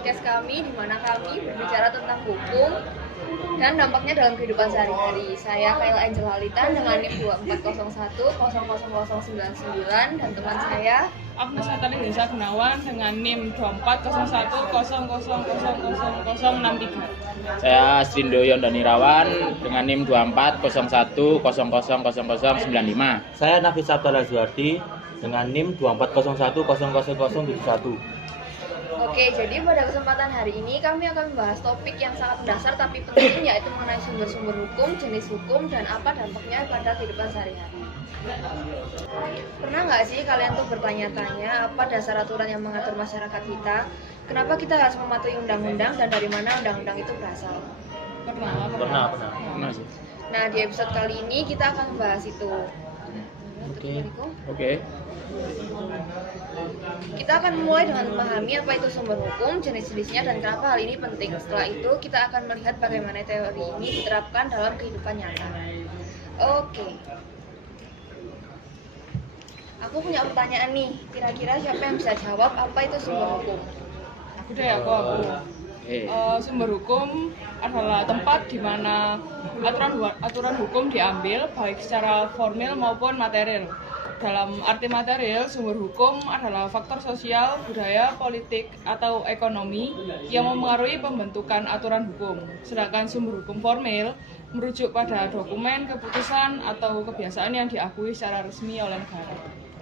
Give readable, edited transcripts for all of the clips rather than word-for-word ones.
podcast kami di mana kami berbicara tentang hukum dan dampaknya dalam kehidupan sehari-hari. Saya Kayla Angel Halitan dengan NIM 2401000099 dan teman saya Agnes Natali Desa Gunawan dengan NIM 2401000063. Saya Asrindo Yondonirawan dengan NIM 2401000095. Saya Nafis Abdallah Zuardi dengan NIM 2401000071. Oke, jadi pada kesempatan hari ini kami akan membahas topik yang sangat mendasar tapi penting, yaitu mengenai sumber-sumber hukum, jenis hukum, dan apa dampaknya pada kehidupan sehari-hari. Pernah nggak sih kalian tuh bertanya-tanya apa dasar aturan yang mengatur masyarakat kita? Kenapa kita harus mematuhi undang-undang dan dari mana undang-undang itu berasal? Pernah. sih. Nah, di episode kali ini kita akan membahas itu. Oke. Kita akan mulai dengan memahami apa itu sumber hukum, jenis-jenisnya, dan kenapa hal ini penting. Setelah itu, kita akan melihat bagaimana teori ini diterapkan dalam kehidupan nyata. Oke. Aku punya pertanyaan nih. Kira-kira siapa yang bisa jawab apa itu sumber hukum? Aku. Sumber hukum adalah tempat di mana aturan hukum diambil baik secara formil maupun material. Dalam arti material, sumber hukum adalah faktor sosial, budaya, politik, atau ekonomi yang memengaruhi pembentukan aturan hukum. Sedangkan sumber hukum formil merujuk pada dokumen, keputusan, atau kebiasaan yang diakui secara resmi oleh negara.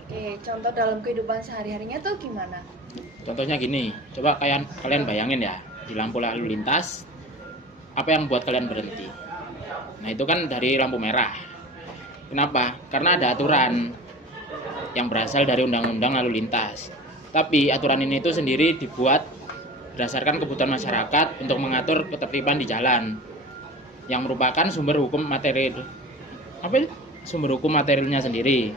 Oke, contoh dalam kehidupan sehari-harinya tuh gimana? Contohnya gini, coba kalian bayangin ya, di lampu lalu lintas, apa yang buat kalian berhenti? Nah, itu kan dari lampu merah. Kenapa? Karena ada aturan yang berasal dari undang-undang lalu lintas. Tapi aturan ini itu sendiri dibuat berdasarkan kebutuhan masyarakat untuk mengatur ketertiban di jalan, yang merupakan sumber hukum material. Apa itu? Sumber hukum materialnya sendiri.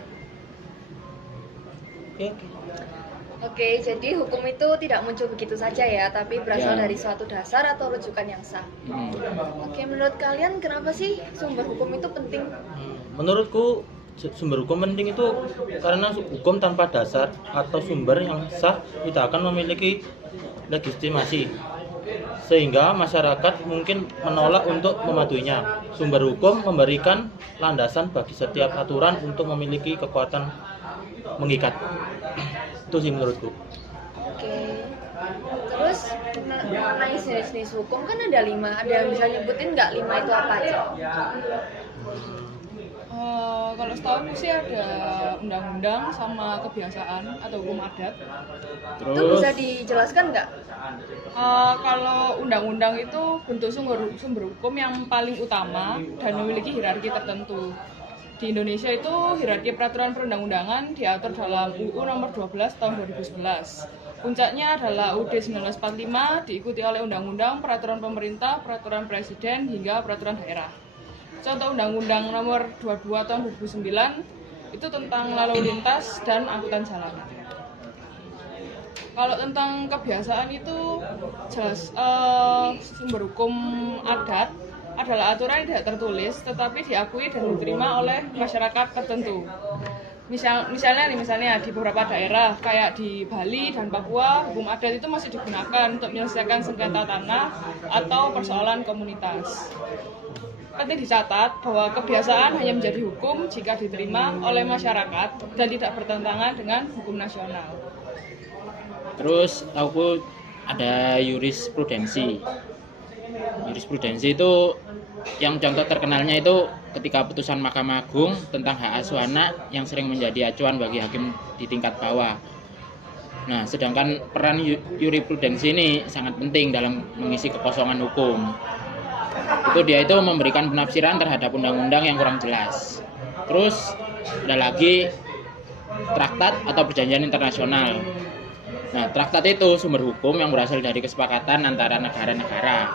Oke, jadi hukum itu tidak muncul begitu saja ya, tapi berasal dari suatu dasar atau rujukan yang sah. Oke, menurut kalian kenapa sih sumber hukum itu penting? Menurutku sumber hukum penting itu karena hukum tanpa dasar atau sumber yang sah tidak akan memiliki legitimasi, sehingga masyarakat mungkin menolak untuk mematuhinya. Sumber hukum memberikan landasan bagi setiap aturan untuk memiliki kekuatan mengikat. Itu sih menurutku. Oke, terus mengenai jenis-jenis hukum kan ada 5. Ada yang bisa nyebutin nggak 5 itu apa aja? Kalau setahu sih ada undang-undang sama kebiasaan atau hukum adat. Itu bisa dijelaskan nggak? Kalau undang-undang itu bentuk sumber hukum yang paling utama dan memiliki hierarki tertentu. Di Indonesia itu hierarki peraturan perundang-undangan diatur dalam UU nomor 12 tahun 2011. Puncaknya adalah UUD 1945 diikuti oleh undang-undang, peraturan pemerintah, peraturan presiden hingga peraturan daerah. Contoh undang-undang nomor 22 tahun 2009 itu tentang lalu lintas dan angkutan jalan. Kalau tentang kebiasaan itu jelas sumber hukum adat adalah aturan yang tidak tertulis tetapi diakui dan diterima oleh masyarakat tertentu. Misalnya di beberapa daerah kayak di Bali dan Papua, hukum adat itu masih digunakan untuk menyelesaikan sengketa tanah atau persoalan komunitas. Penting dicatat bahwa kebiasaan hanya menjadi hukum jika diterima oleh masyarakat dan tidak bertentangan dengan hukum nasional. Terus aku ada jurisprudensi. Jurisprudensi itu yang contoh terkenalnya itu ketika putusan Mahkamah Agung tentang hak asuh anak yang sering menjadi acuan bagi hakim di tingkat bawah. Nah, sedangkan peran jurisprudensi ini sangat penting dalam mengisi kekosongan hukum. Dia itu memberikan penafsiran terhadap undang-undang yang kurang jelas. Terus ada lagi traktat atau perjanjian internasional. Nah, traktat itu sumber hukum yang berasal dari kesepakatan antara negara-negara.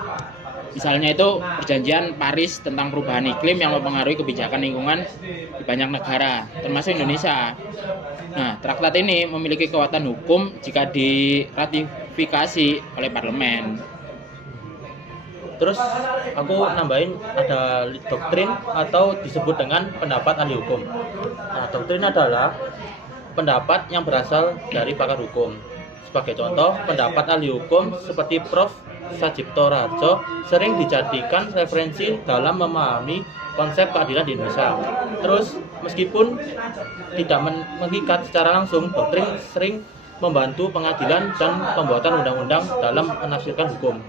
Misalnya itu perjanjian Paris tentang perubahan iklim yang mempengaruhi kebijakan lingkungan di banyak negara, termasuk Indonesia. Nah, traktat ini memiliki kekuatan hukum jika diratifikasi oleh parlemen. Terus aku nambahin ada doktrin atau disebut dengan pendapat ahli hukum. Nah, doktrin adalah pendapat yang berasal dari pakar hukum. Sebagai contoh, pendapat ahli hukum seperti Prof. Sajipto Rajo sering dijadikan referensi dalam memahami konsep keadilan di Indonesia. Terus, meskipun tidak mengikat secara langsung, doktrin sering membantu pengadilan dan pembuatan undang-undang dalam menafsirkan hukum.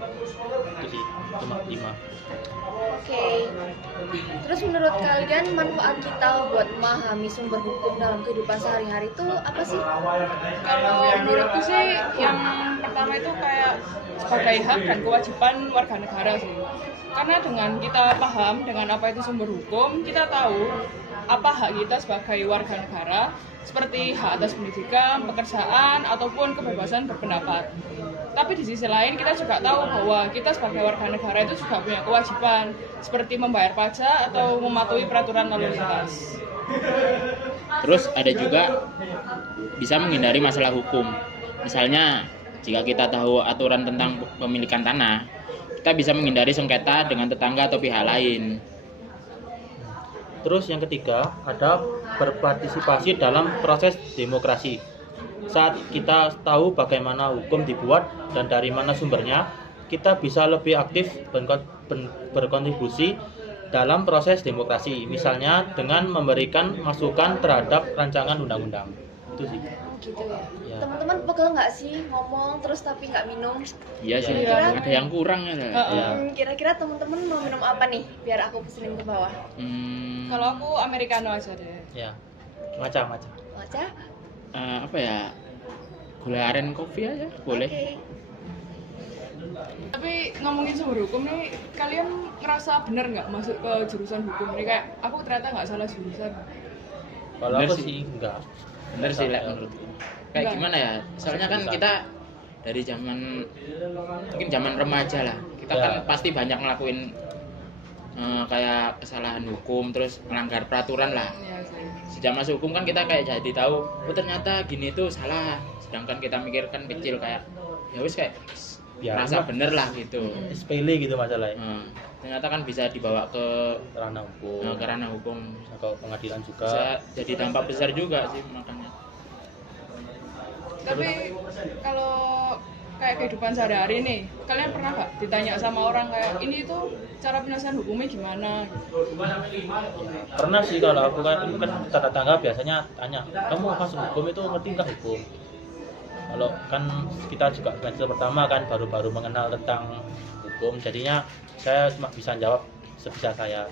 Itu sih, cuma 5. Oke. Terus menurut kalian manfaat kita buat memahami sumber hukum dalam kehidupan sehari-hari itu apa sih? Kalau menurutku sih yang pertama itu kayak sebagai hak dan kewajiban warga negara sih. Karena dengan kita paham dengan apa itu sumber hukum, kita tahu apa hak kita sebagai warga negara, seperti hak atas pendidikan, pekerjaan, ataupun kebebasan berpendapat. Tapi di sisi lain kita juga tahu bahwa kita sebagai warga negara itu juga punya kewajiban seperti membayar pajak atau mematuhi peraturan lalu lintas. Terus ada juga bisa menghindari masalah hukum. Misalnya jika kita tahu aturan tentang pemilikan tanah, kita bisa menghindari sengketa dengan tetangga atau pihak lain. Terus yang ketiga, ada berpartisipasi dalam proses demokrasi. Saat kita tahu bagaimana hukum dibuat dan dari mana sumbernya, kita bisa lebih aktif berkontribusi dalam proses demokrasi. Misalnya dengan memberikan masukan terhadap rancangan undang-undang. Itu sih. Gitu ya. Ya. Teman-teman pegel nggak sih ngomong terus tapi nggak minum? Iya sih, Kira-kira- ada yang kurang ya. Ya. Kira-kira teman-teman mau minum apa nih? Biar aku pesenin ke bawah. Kalau aku americano aja deh. Ya. Macam-macam. Maca? Apa ya, gula aren kopi aja boleh. Oke. Tapi ngomongin sumber hukum nih, kalian ngerasa bener nggak masuk ke jurusan hukum ini? Kayak aku ternyata nggak salah jurusan. Kalau Bener aku sih. sih enggak. Bener sih Lek, menurutku. Kayak Enggak. gimana ya? Soalnya kan kita dari zaman mungkin zaman remaja lah. Kita Ya. kan pasti banyak ngelakuin kayak kesalahan hukum, terus melanggar peraturan lah. Iya sih. Sejak masuk hukum kan kita kayak jadi tahu, oh ternyata gini tuh salah. Sedangkan kita mikirkan kecil kayak ya wis kayak Ya, rasa emang. bener lah gitu. Sepele gitu masalahnya. Ternyata kan bisa dibawa ke Ranah hukum. ke ranah hukum. Atau pengadilan juga. Bisa jadi dampak besar juga sih makanya. Tapi kalau kayak kehidupan sehari-hari nih, kalian pernah nggak ditanya sama orang kayak ini tuh cara penyelesaian hukumnya gimana? Pernah sih, kalau aku kan tetangga biasanya tanya, kamu masuk hukum itu ngerti nggak hukum? Kalau kan kita juga semester pertama kan baru-baru mengenal tentang hukum, jadinya saya cuma bisa jawab sebisa saya.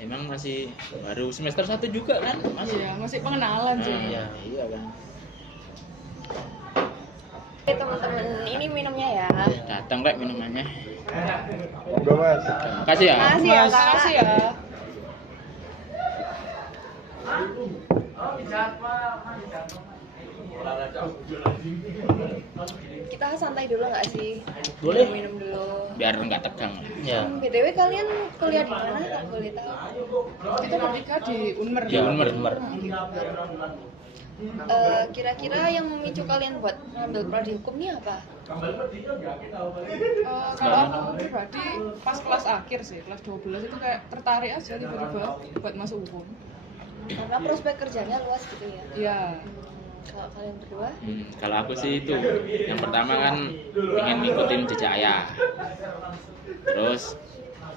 Memang masih baru semester 1 juga kan? Masih. Iya, masih pengenalan sih. Iya. Iya kan. Oke teman-teman, ini minumnya ya. Datang Lek minumannya. Monggo Mas. Makasih ya. Makasih ya Kak. Makasih ya. Kita santai dulu nggak sih? Boleh. Minum dulu. Biar nggak tegang. Ya. BTW kalian kuliah di mana? Nggak boleh tahu. Kita bertiga di Unmer. Di Unmer. Kira-kira yang memicu kalian buat ngambil prodi hukum nih apa? Kalau aku pribadi pas kelas akhir sih, kelas 12 itu kayak tertarik aja tiba-tiba buat masuk hukum. Karena prospek kerjanya luas gitu ya. Iya. Kalau kalian berdua? Kalau aku sih itu yang pertama kan ingin ngikutin jejak ayah. Terus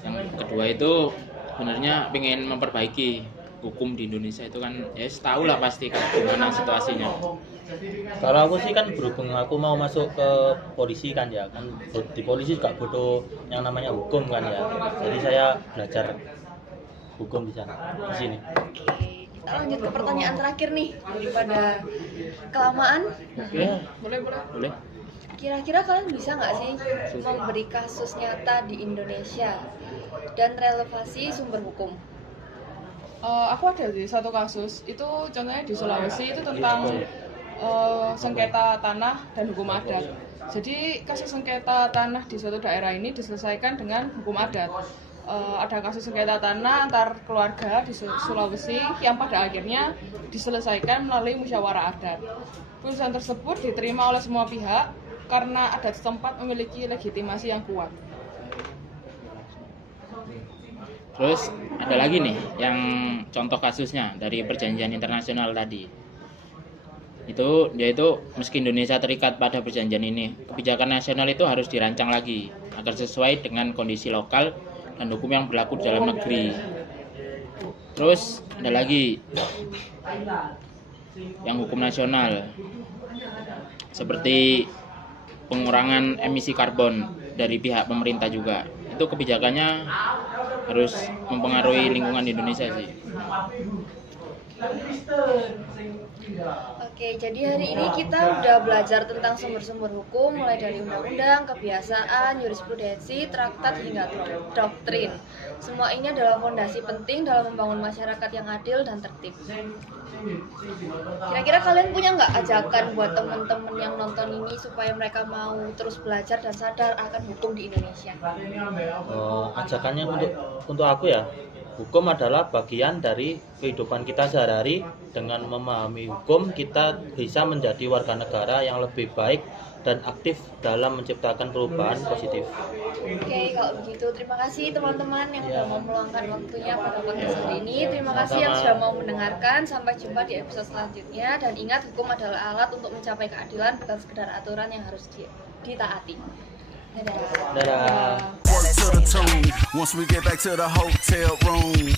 yang kedua itu sebenarnya pengen memperbaiki hukum di Indonesia itu kan ya tahu lah pasti kan gimana situasinya. Kalau aku sih kan berhubung aku mau masuk ke polisi kan ya, kan di polisi juga butuh yang namanya hukum kan ya. Jadi saya belajar hukum di sana, di sini. Oke, kita lanjut ke pertanyaan terakhir nih daripada kelamaan. Ya, Boleh. Boleh? Kira-kira kalian bisa nggak sih memberi kasus nyata di Indonesia dan relevansi sumber hukum? Aku ada di satu kasus, itu contohnya di Sulawesi itu tentang sengketa tanah dan hukum adat. Jadi kasus sengketa tanah di suatu daerah ini diselesaikan dengan hukum adat. Ada kasus sengketa tanah antar keluarga di Sulawesi yang pada akhirnya diselesaikan melalui musyawarah adat. Putusan tersebut diterima oleh semua pihak karena adat setempat memiliki legitimasi yang kuat. Terus ada lagi nih yang contoh kasusnya dari perjanjian internasional tadi. Yaitu meski Indonesia terikat pada perjanjian ini, kebijakan nasional itu harus dirancang lagi agar sesuai dengan kondisi lokal dan hukum yang berlaku di dalam negeri. Terus ada lagi yang hukum nasional seperti pengurangan emisi karbon dari pihak pemerintah juga. Itu kebijakannya harus mempengaruhi lingkungan di Indonesia sih. Oke, jadi hari ini kita udah belajar tentang sumber-sumber hukum mulai dari undang-undang, kebiasaan, jurisprudensi, traktat hingga doktrin. Semua ini adalah fondasi penting dalam membangun masyarakat yang adil dan tertib. Kira-kira kalian punya nggak ajakan buat teman-teman yang nonton ini supaya mereka mau terus belajar dan sadar akan hukum di Indonesia? Ajakannya untuk aku ya, hukum adalah bagian dari kehidupan kita sehari-hari. Dengan memahami hukum, kita bisa menjadi warga negara yang lebih baik dan aktif dalam menciptakan perubahan positif. Oke, kalau begitu terima kasih teman-teman yang sudah mau meluangkan waktunya pada podcast hari ini. Terima kasih yang sudah mau mendengarkan. Sampai jumpa di episode selanjutnya. Dan ingat, hukum adalah alat untuk mencapai keadilan, bukan sekedar aturan yang harus ditaati. Dadah. Dadah. Work to the tune. Once we get back to the hotel room.